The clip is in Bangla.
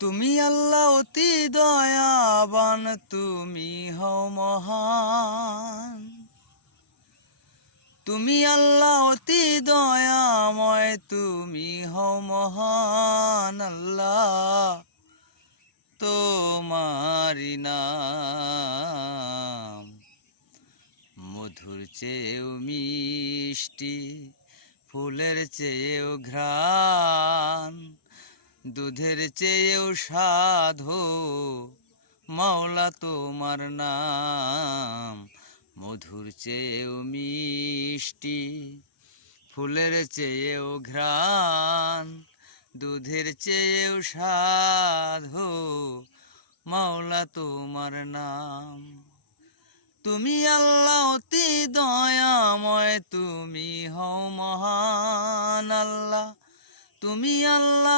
তুমি আল্লাহ অতি দয়াবান, তুমি হও মহান। তুমি আল্লাহ অতি দয়াময়, তুমি হও মহান। আল্লাহ তোমারি নাম মধুর চেয়েও মিষ্টি, ফুলের চেয়েও ঘ্রাণ, দুধের চেয়েও সাধু, মাওলা তোমার নাম। মধুর চেয়েও মিষ্টি, ফুলের চেয়েও ঘ্রাণ, দুধের চেয়েও সাধু, মাওলা তোমার নাম। তুমি আল্লাহ অতি দয়াময়, তুমি হও মহান। আল্লাহ তুমি আল্লাহ